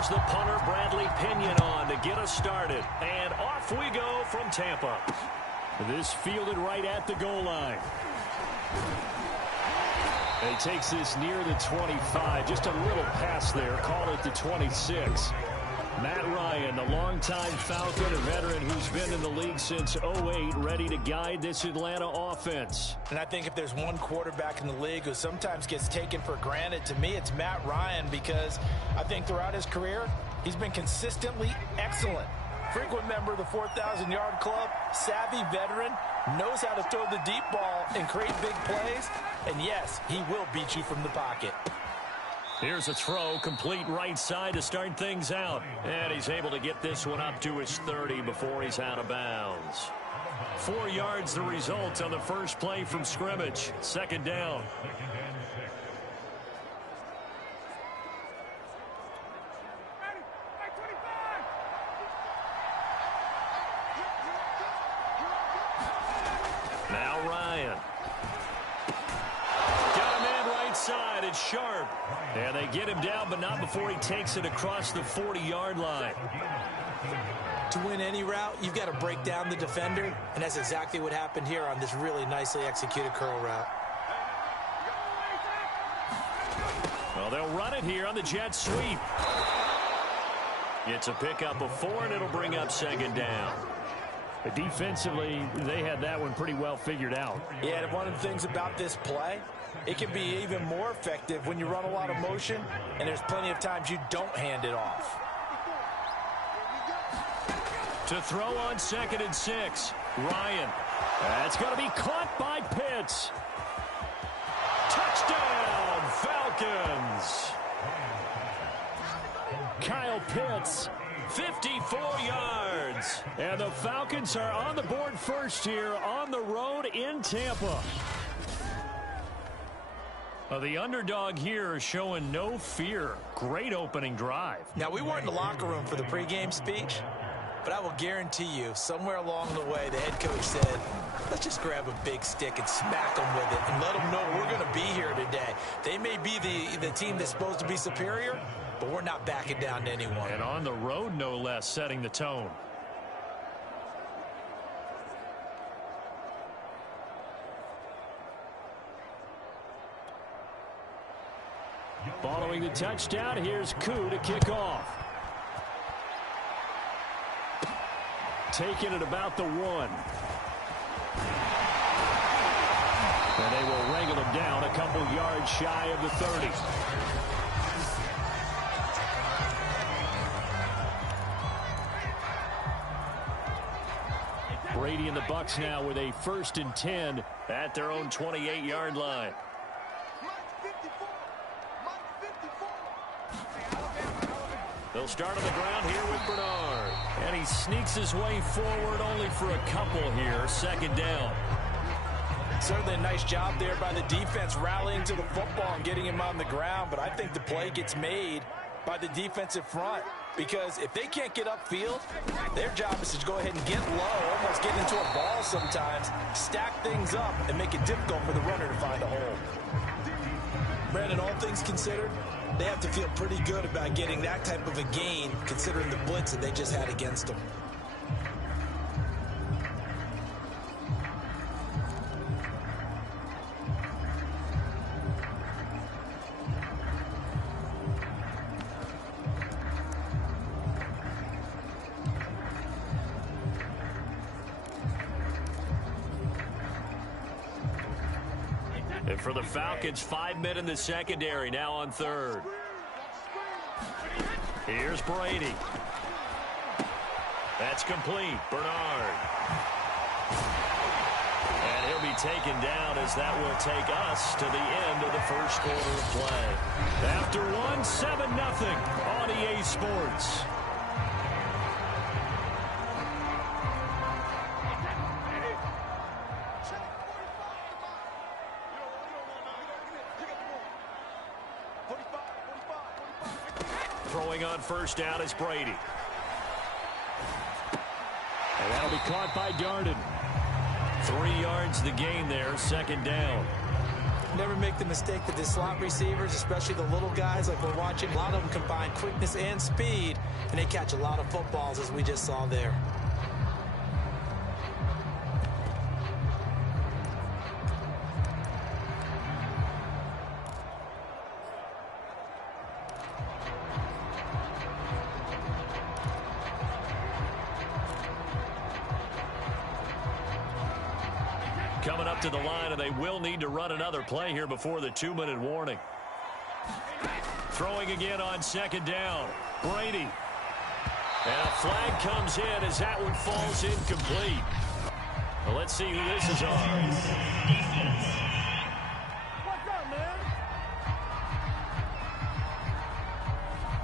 Here's the punter, Bradley Pinion, on to get us started. And off we go from Tampa. This fielded right at the goal line. And he takes this near the 25. Just a little pass there. Call it the 26. Matt Ryan, the longtime Falcon, a veteran who's been in the league since '08, ready to guide this Atlanta offense. And I think if there's one quarterback in the league who sometimes gets taken for granted, to me it's Matt Ryan, because I think throughout his career, he's been consistently excellent. Frequent member of the 4,000-yard club, savvy veteran, knows how to throw the deep ball and create big plays. And yes, he will beat you from the pocket. Here's a throw, complete right side to start things out. And he's able to get this one up to his 30 before he's out of bounds. 4 yards the result on the first play from scrimmage. Second down. Now Ryan. Got a man right side. It's Sharp. And they get him down, but not before he takes it across the 40-yard line. To win any route, you've got to break down the defender, and that's exactly what happened here on this really nicely executed curl route. Well, they'll run it here on the jet sweep. It's a pickup of 4, and it'll bring up second down. But defensively, they had that one pretty well figured out. Yeah, and one of the things about this play, it can be even more effective when you run a lot of motion, and there's plenty of times you don't hand it off. To throw on 2nd and 6, Ryan. That's going to be caught by Pitts. Touchdown, Falcons. Kyle Pitts, 54 yards. And the Falcons are on the board first here on the road in Tampa. The underdog here is showing no fear. Great opening drive. Now, we weren't in the locker room for the pregame speech, but I will guarantee you, somewhere along the way, the head coach said, let's just grab a big stick and smack them with it and let them know we're going to be here today. They may be the team that's supposed to be superior, but we're not backing down to anyone. And on the road, no less, setting the tone. Following the touchdown, here's Koo to kick off. Taking it about the 1. And they will wrangle him down a couple yards shy of the 30. Brady and the Bucs now with a 1st and 10 at their own 28-yard line. They'll start on the ground here with Bernard. And he sneaks his way forward only for a couple here. Second down. Certainly a nice job there by the defense rallying to the football and getting him on the ground. But I think the play gets made by the defensive front, because if they can't get upfield, their job is to go ahead and get low, almost get into a ball sometimes, stack things up, and make it difficult for the runner to find a hole. Brandon, all things considered, they have to feel pretty good about getting that type of a gain, considering the blitz that they just had against them. And for the Falcons, 5 men in the secondary, now on 3rd. Here's Brady. That's complete. Bernard. And he'll be taken down as that will take us to the end of the first quarter of play. After 1, 7-0 on EA Sports. Throwing on first down is Brady. And that'll be caught by Darden. 3 yards the gain there, second down. Never make the mistake that the slot receivers, especially the little guys like we're watching, a lot of them combine quickness and speed, and they catch a lot of footballs, as we just saw there. Coming up to the line, and they will need to run another play here before the 2-minute warning. Throwing again on second down. Brady. And a flag comes in as that one falls incomplete. Well, let's see who this is on. What's up, man?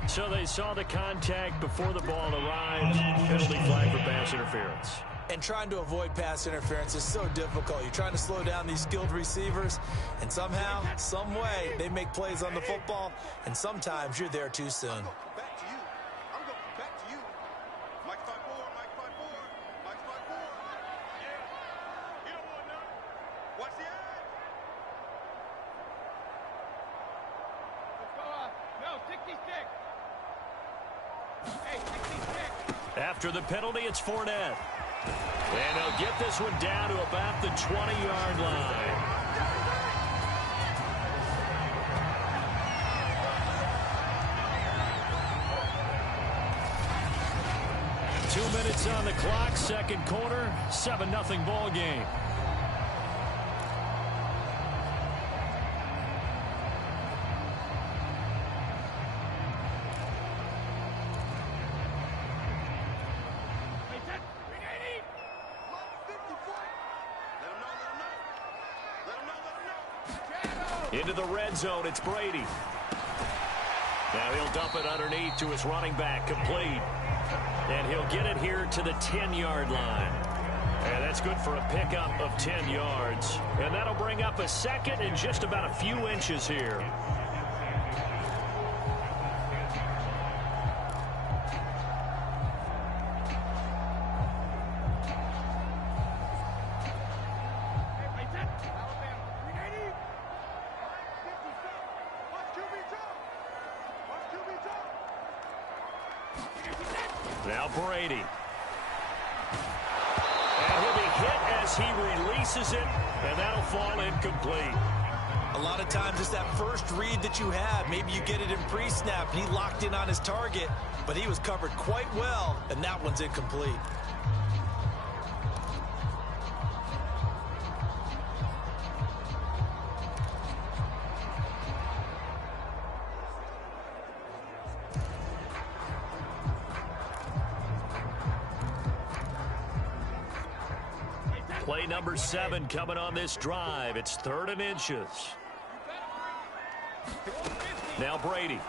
So they saw the contact before the ball arrived. Penalty flag for pass interference. And trying to avoid pass interference is so difficult. You're trying to slow down these skilled receivers, and somehow, some way, they make plays on the football, and sometimes you're there too soon. Back to you. I'm going back to you. Mike 5-4, Mike 5-4, Mike 5-4. Yeah. You don't want none. Watch the eye. Let's go up. No, 66. Hey, 66. After the penalty, it's Fournette. And they'll get this one down to about the 20-yard line. Two minutes on the clock, second quarter, 7-0 ball game. Into the red zone, it's Brady. Now he'll dump it underneath to his running back, complete. And he'll get it here to the 10-yard line. And that's good for a pickup of 10 yards. And that'll bring up a second and just about a few inches here. Now Brady. And he'll be hit as he releases it, and that'll fall incomplete. A lot of times it's that first read that you have. Maybe you get it in pre-snap, and he locked in on his target, but he was covered quite well, and that one's incomplete. Play number 7 coming on this drive. It's 3rd and inches. Now Brady.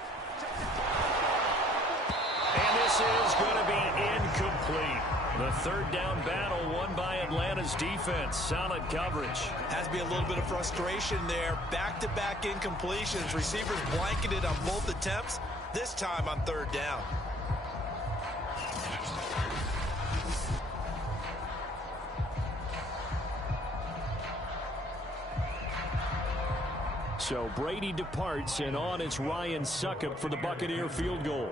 And this is going to be incomplete. The third down battle won by Atlanta's defense. Solid coverage. Has to be a little bit of frustration there. Back-to-back incompletions. Receivers blanketed on both attempts, this time on 3rd down. So Brady departs, and on is Ryan Succop for the Buccaneer field goal.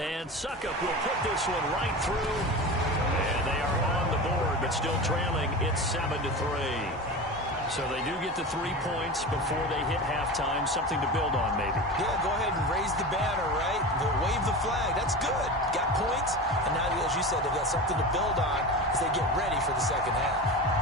And Succop will put this one right through. And they are on the board, but still trailing. It's 7-3. So they do get the 3 points before they hit halftime. Something to build on, maybe. Yeah, go ahead and raise the banner, right? Wave the flag. That's good. Got points. And now, as you said, they've got something to build on as they get ready for the second half.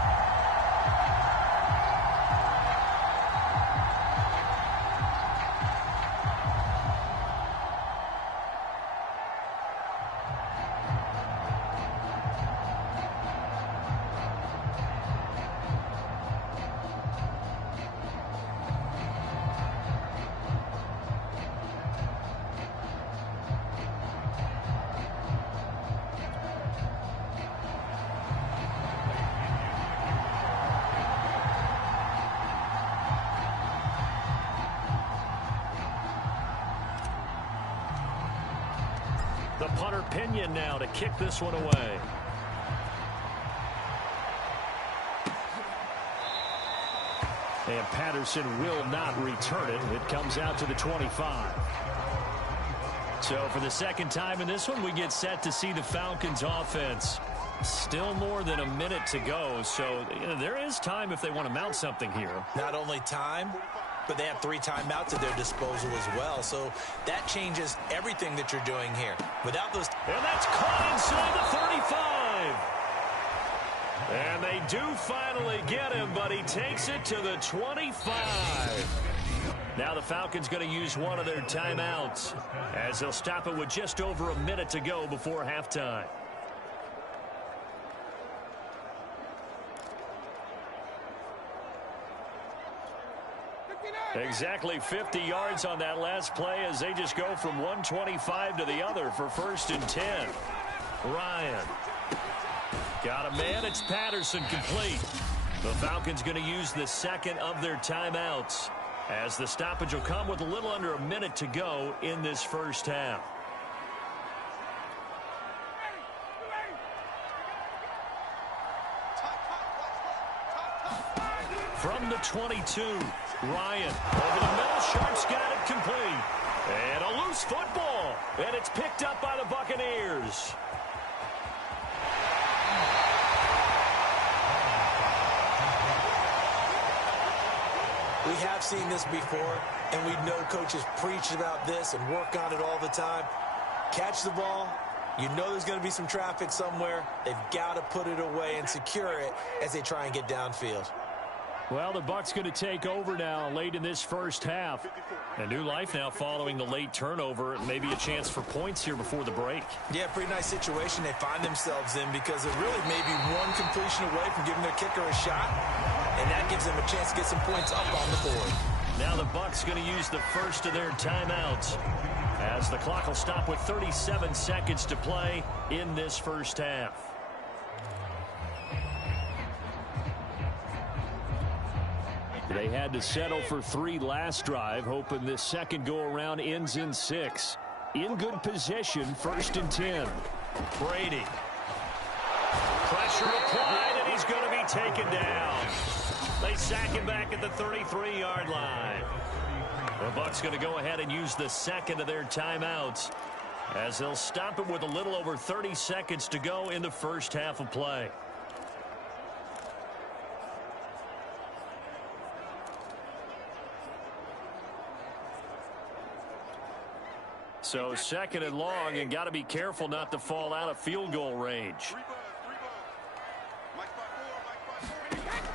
The punter Pinion now to kick this one away. And Patterson will not return it. It comes out to the 25. So for the second time in this one, we get set to see the Falcons offense. Still more than a minute to go, so there is time if they want to mount something here. Not only time, but they have 3 timeouts at their disposal as well, so that changes everything that you're doing here. Without those... And that's caught inside the 35. And they do finally get him, but he takes it to the 25. Now the Falcons going to use one of their timeouts as they'll stop it with just over a minute to go before halftime. Exactly 50 yards on that last play as they just go from 125 to the other for 1st and 10. Ryan. Got a man. It's Patterson complete. The Falcons going to use the second of their timeouts as the stoppage will come with a little under a minute to go in this first half. From the 22, Ryan over the middle. Sharp's got it complete. And a loose football. And it's picked up by the Buccaneers. We have seen this before, and we know coaches preach about this and work on it all the time. Catch the ball. You know there's going to be some traffic somewhere. They've got to put it away and secure it as they try and get downfield. Well, the Bucs going to take over now late in this first half. A new life now following the late turnover. Maybe a chance for points here before the break. Yeah, pretty nice situation they find themselves in because they're really maybe one completion away from giving their kicker a shot. And that gives them a chance to get some points up on the board. Now the Bucs going to use the first of their timeouts as the clock will stop with 37 seconds to play in this first half. They had to settle for 3 last drive, hoping this second go-around ends in 6. In good position, 1st and 10. Brady. Pressure applied, and he's going to be taken down. They sack him back at the 33-yard line. The Bucs going to go ahead and use the second of their timeouts as they'll stop it with a little over 30 seconds to go in the first half of play. So 2nd and long, and got to be careful not to fall out of field goal range.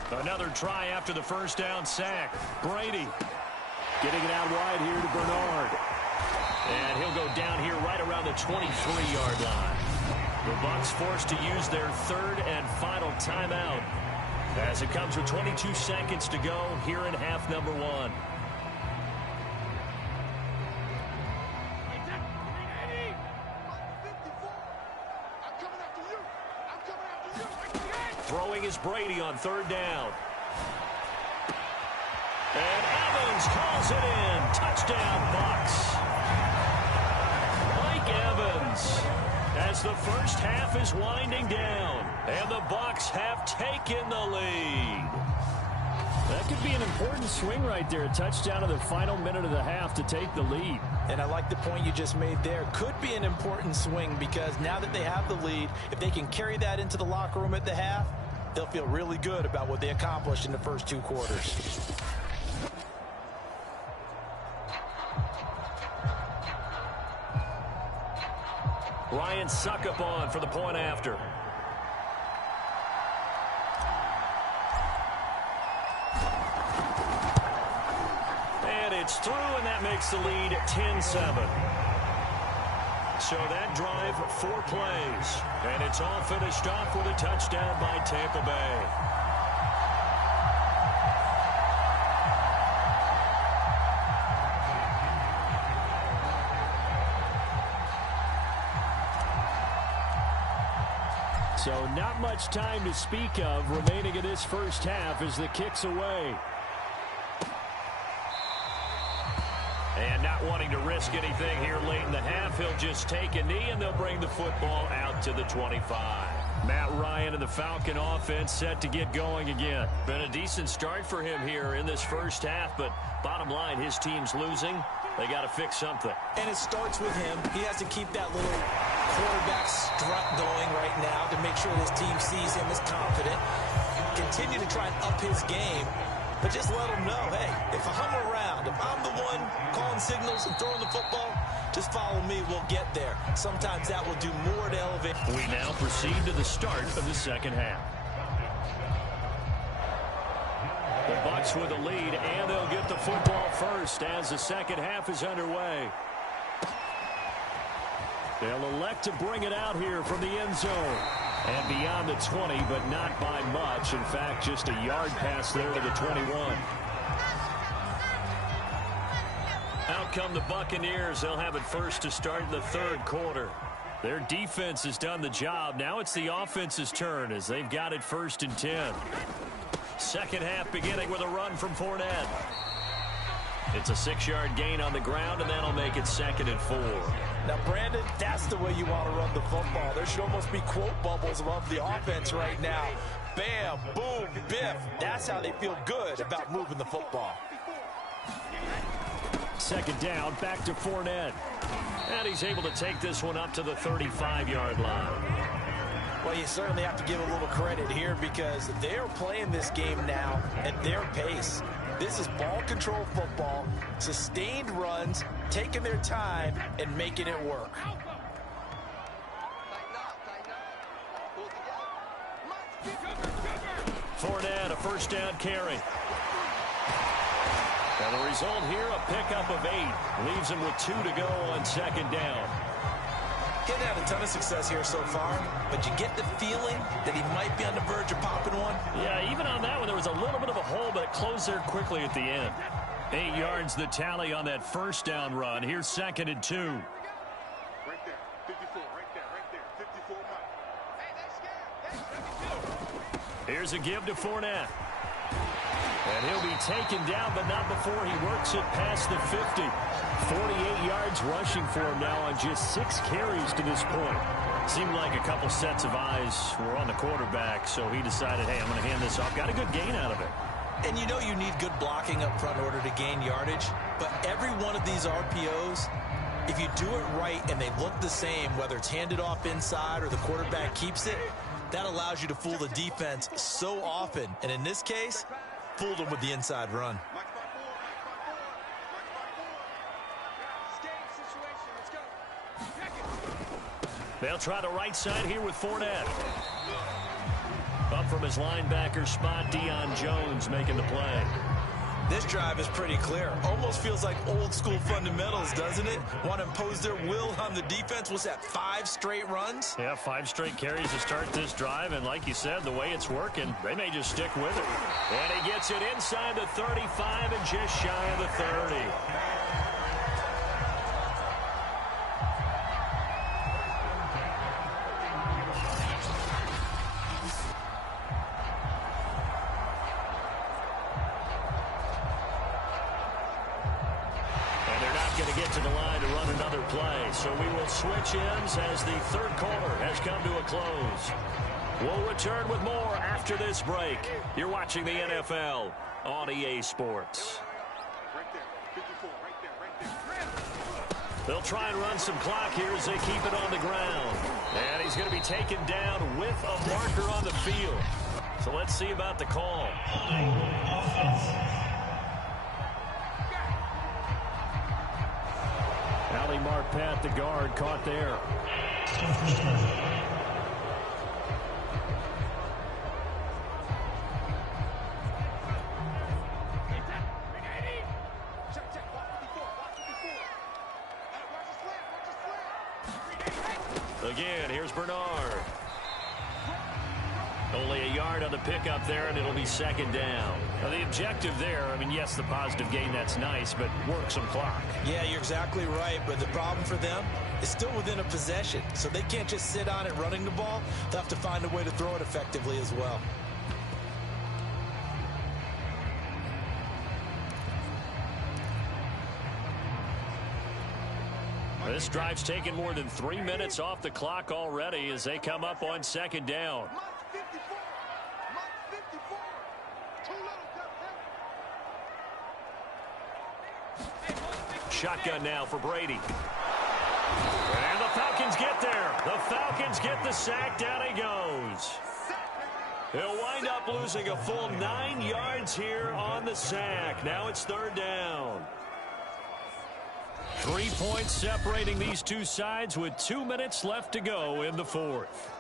Another try after the first down sack. Brady getting it out wide here to Bernard. And he'll go down here right around the 23-yard line. The Bucs forced to use their 3rd and final timeout as it comes with 22 seconds to go here in half number 1. Throwing is Brady on 3rd down. And Evans calls it in. Touchdown, Bucs. Mike Evans, as the first half is winding down, and the Bucs have taken the lead. That could be an important swing right there. A touchdown in the final minute of the half to take the lead. And I like the point you just made there. Could be an important swing because now that they have the lead, if they can carry that into the locker room at the half, they'll feel really good about what they accomplished in the first 2 quarters. Ryan Suckup on for the point after. And it's through, and that makes the lead 10-7. So that drive, 4 plays. And it's all finished off with a touchdown by Tampa Bay. So not much time to speak of remaining in this first half as the kick's away. And not wanting to risk anything here late in the half, he'll just take a knee and they'll bring the football out to the 25. Matt Ryan and the Falcon offense set to get going again. Been a decent start for him here in this first half, but bottom line, his team's losing. They got to fix something. And it starts with him. He has to keep that little quarterback strut going right now to make sure his team sees him as confident. Continue to try and up his game, but just let him know, hey, if I'm around, if I'm the one calling signals and throwing the football, just follow me, we'll get there. Sometimes that will do more to elevate. We now proceed to the start of the second half. The Bucs with a lead, and they'll get the football first as the second half is underway. They'll elect to bring it out here from the end zone. And beyond the 20, but not by much. In fact, just a yard pass there to the 21. Out come the Buccaneers. They'll have it first to start the third quarter. Their defense has done the job. Now it's the offense's turn as they've got it first and 10. Second half beginning with a run from Fournette. It's a 6-yard gain on the ground, and that'll make it 2nd and 4. Now, Brandon, that's the way you want to run the football. There should almost be quote bubbles above the offense right now. Bam, boom, biff. That's how they feel good about moving the football. Second down, back to Fournette. And he's able to take this one up to the 35-yard line. Well, you certainly have to give a little credit here because they're playing this game now at their pace. This is ball control football, sustained runs, taking their time, and making it work. Fournette, a first down carry. And the result here, a pickup of 8. Leaves him with 2 to go on second down. He's had a ton of success here so far, but you get the feeling that he might be on the verge of popping one. Yeah, even on that one, there was a little bit of a hole, but it closed there quickly at the end. 8 yards the tally on that first down run. Here's 2nd and 2. Right there, 54, right there, 54 miles. Hey, Here's a give to Fournette. And he'll be taken down, but not before he works it past the 50. 48 yards rushing for him now on just 6 carries to this point. Seemed like a couple sets of eyes were on the quarterback, so he decided, hey, I'm going to hand this off. Got a good gain out of it. And you know you need good blocking up front in order to gain yardage, but every one of these RPOs, if you do it right and they look the same, whether it's handed off inside or the quarterback keeps it, that allows you to fool the defense so often. And in this case, fooled them with the inside run. They'll try the right side here with Fournette. Up from his linebacker spot, Deion Jones making the play. This drive is pretty clear. Almost feels like old school fundamentals, doesn't it? Want to impose their will on the defense. Was that 5 straight runs? Yeah, 5 straight carries to start this drive. And like you said, the way it's working, they may just stick with it. And he gets it inside the 35 and just shy of the 30. Going to get to the line to run another play. So we will switch ends as the third quarter has come to a close. We'll return with more after this break. You're watching the NFL on EA Sports. right there, 54, right there. They'll try and run some clock here as they keep it on the ground. And he's going to be taken down with a marker on the field. So let's see about the call. Ali Marpet, the guard, caught there. Again, here's Bernard. Only a yard on the pickup there, and it'll be second down. Now, the objective there, I mean, yes, the positive gain, that's nice, but work some clock. Yeah, you're exactly right, but the problem for them is still within a possession, so they can't just sit on it running the ball. They'll have to find a way to throw it effectively as well. This drive's taken more than 3 minutes off the clock already as they come up on second down. Shotgun now for Brady. And the Falcons get there. The Falcons get the sack. Down he goes. He'll wind up losing a full 9 yards here on the sack. Now it's third down. 3 points separating these two sides with 2 minutes left to go in the fourth.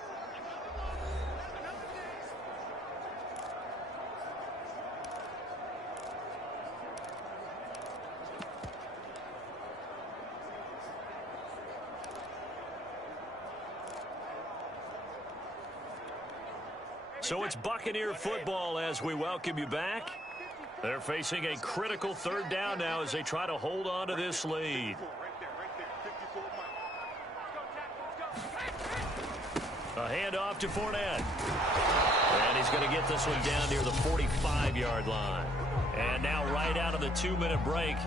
So it's Buccaneer football as we welcome you back. They're facing a critical third down now as they try to hold on to this lead. A handoff to Fournette. And he's going to get this one down near the 45-yard line. And now right out of the 2-minute break,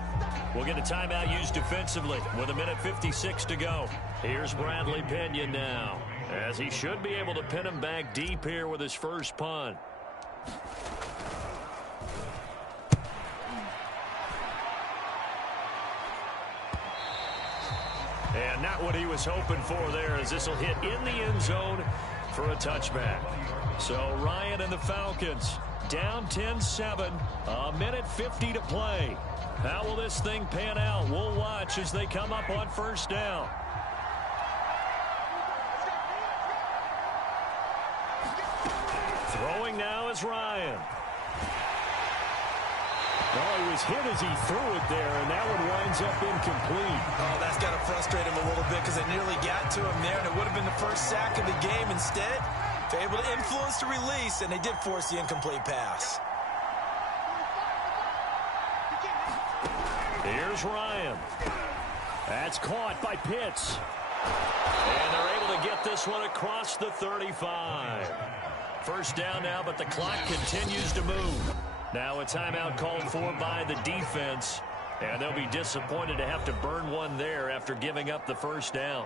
we'll get a timeout used defensively with 1:56 to go. Here's Bradley Pinion now, as he should be able to pin him back deep here with his first punt. And not what he was hoping for there, as this will hit in the end zone for a touchback. So Ryan and the Falcons down 10-7, 1:50 to play. How will this thing pan out? We'll watch as they come up on first down. Throwing now is Ryan. Oh, he was hit as he threw it there, and that one winds up incomplete. Oh, that's got to frustrate him a little bit because they nearly got to him there, and it would have been the first sack of the game. Instead, they're able to influence the release, and they did force the incomplete pass. Here's Ryan. That's caught by Pitts. And they're able to get this one across the 35. First down now, but the clock continues to move. Now a timeout called for by the defense, and they'll be disappointed to have to burn one there after giving up the first down.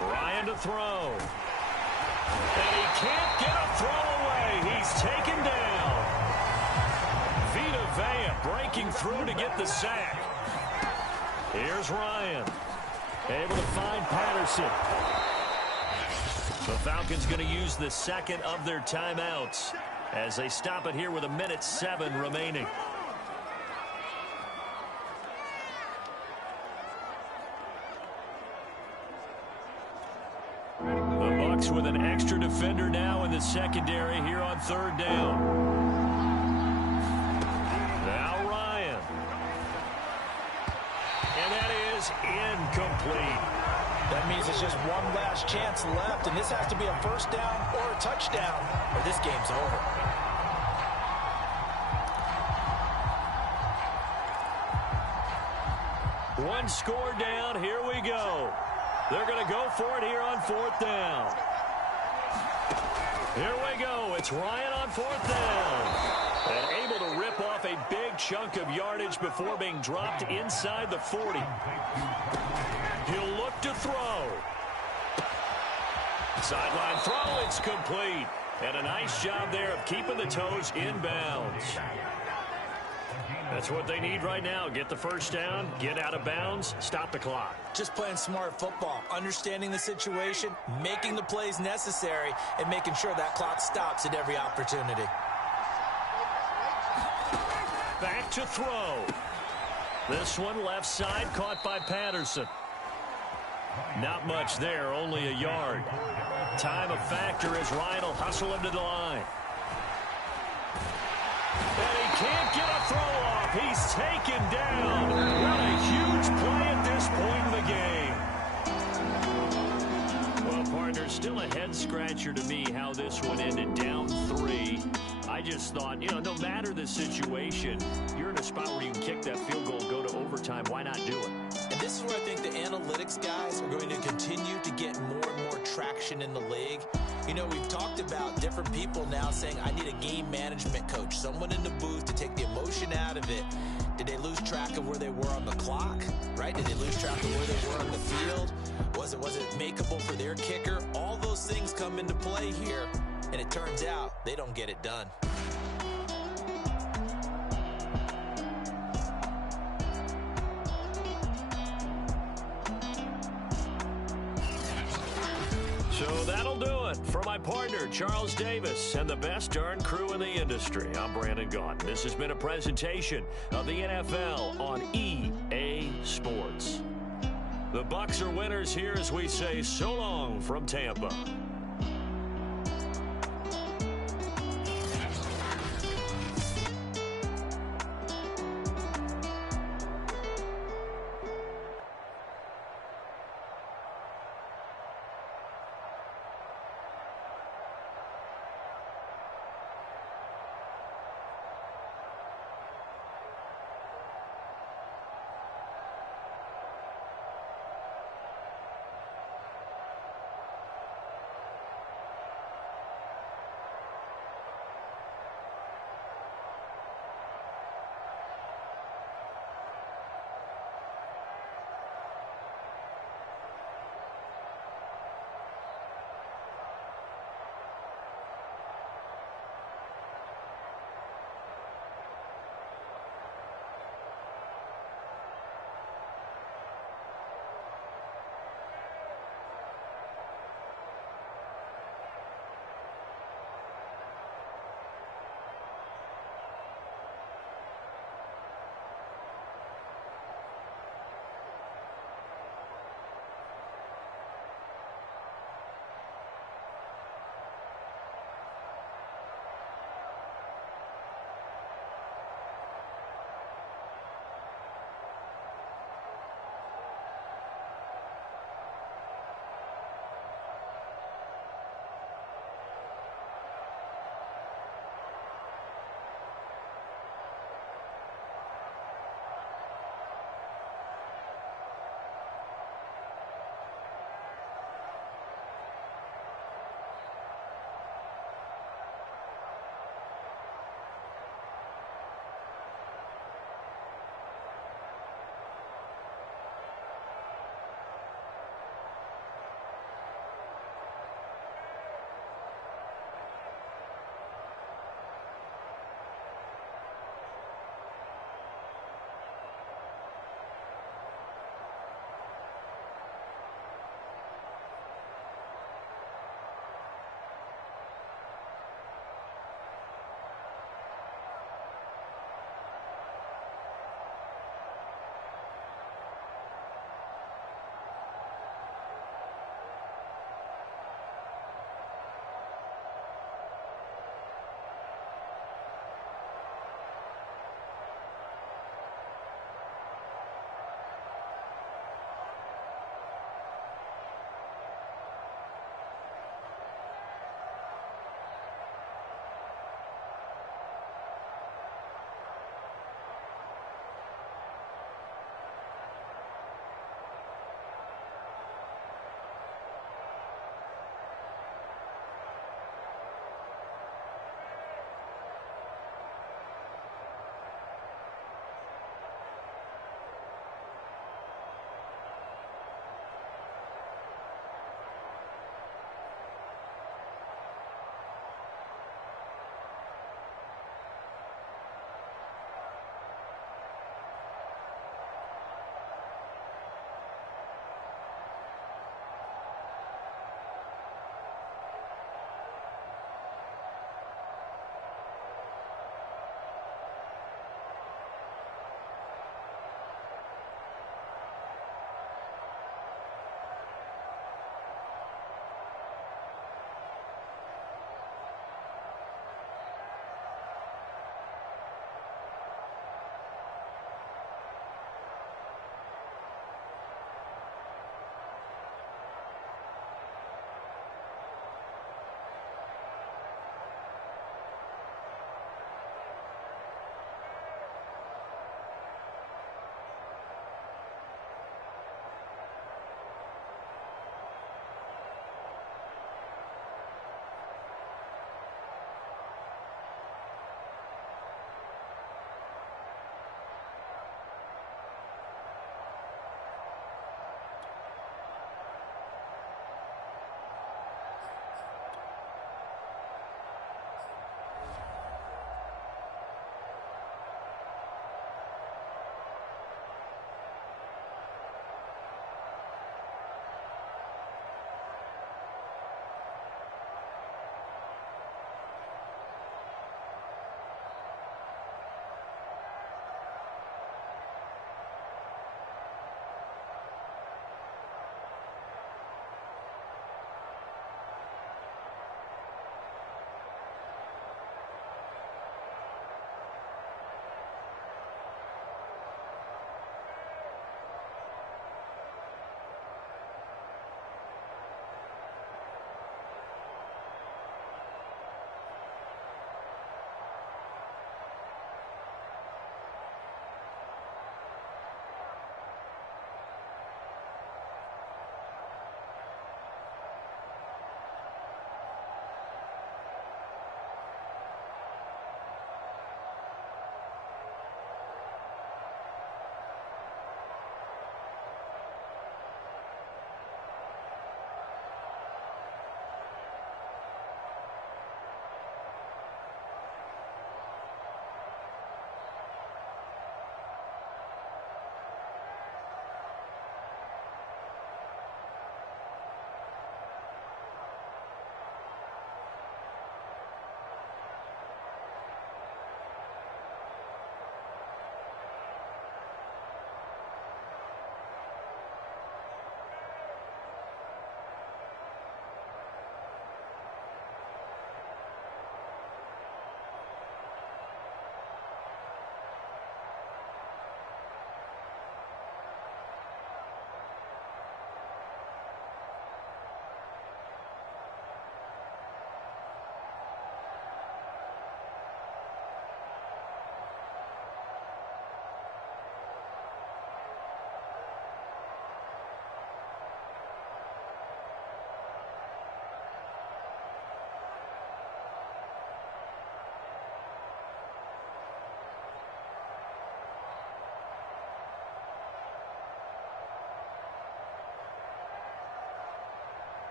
Ryan to throw. And he can't get a throw away. He's taken down. Vita Vea breaking through to get the sack. Here's Ryan. Able to find Patterson. The Falcons going to use the second of their timeouts as they stop it here with 1:07 remaining. With an extra defender now in the secondary here on third down. Now Ryan. And that is incomplete. That means it's just one last chance left, and this has to be a first down or a touchdown, or this game's over. One score down. Here we go. They're going to go for it here on fourth down. Here we go. It's Ryan on fourth down. And able to rip off a big chunk of yardage before being dropped inside the 40. He'll look to throw. Sideline throw. It's complete. And a nice job there of keeping the toes inbounds. That's what they need right now. Get the first down, get out of bounds, stop the clock. Just playing smart football, understanding the situation, making the plays necessary, and making sure that clock stops at every opportunity. Back to throw. This one left side caught by Patterson. Not much there, only a yard. Time a factor as Ryan will hustle him to the line. And he can't get a throw off. He's taken down. What a huge play at this point in the game. Well, partner. Still a head-scratcher to me how this one ended, down 3. I just thought, no matter the situation, you're in a spot where you can kick that field goal, go to overtime. Why not do it? And this is where I think the analytics guys are going to continue to get more and more traction in the league. We've talked about different people now saying, I need a game management coach, someone in the booth to take the emotion out of it. Did they lose track of where they were on the clock, right? Did they lose track of where they were on the field? Was it makeable for their kicker? All those things come into play here, and it turns out they don't get it done. So that'll do it. For my partner, Charles Davis, and the best darn crew in the industry, I'm Brandon Gaudin. This has been a presentation of the NFL on EA Sports. The Bucs are winners here as we say so long from Tampa.